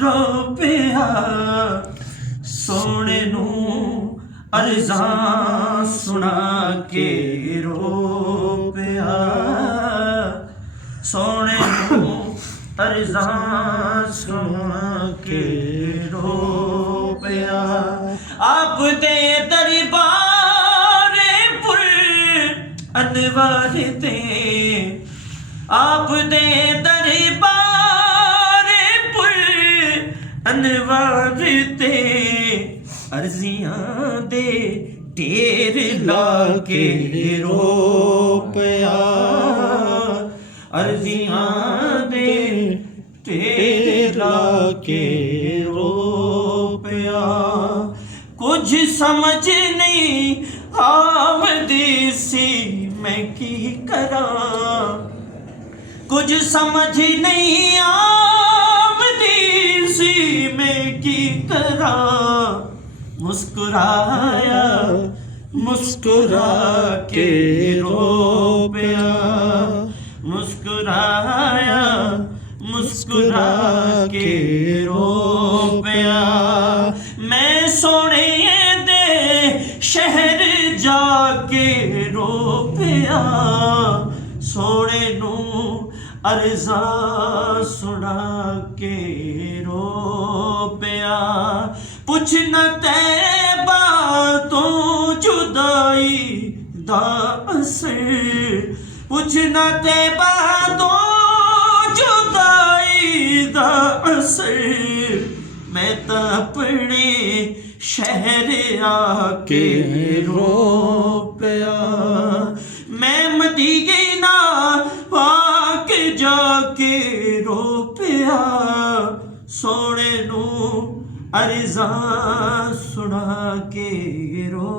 रो पिया सोने नू अरज़ां सुना के रो पिया सोने नू अरज़ां सुना के रो पिया आप दे दरबार पुर अनवार ते आप दे दरबार पुर अनवार ते अर्जियां दे ढेर ला के रो पिया अर्जियां दे ढेर ला के रो पिया कुछ समझ नहीं आवदी सी मैं की करां कुछ समझ नहीं आवदी सी मैं की करां मुस्कुराया मुस्कुरा के रो पिया मुस्कुराया मुस्कुरा के रो पिया मैं सोने दे शहर जाके रो पिया सोने नू अरज़ां सुना के रो पिया पुछ न तैबा तो जुदाई दा असर पुछ न तैबा तो जुदाई दा असर मैं तो अपने शहर आके रो पिया मैं मदीना पाक जाके रो पिया सोने नू अरज़ां सुना के रो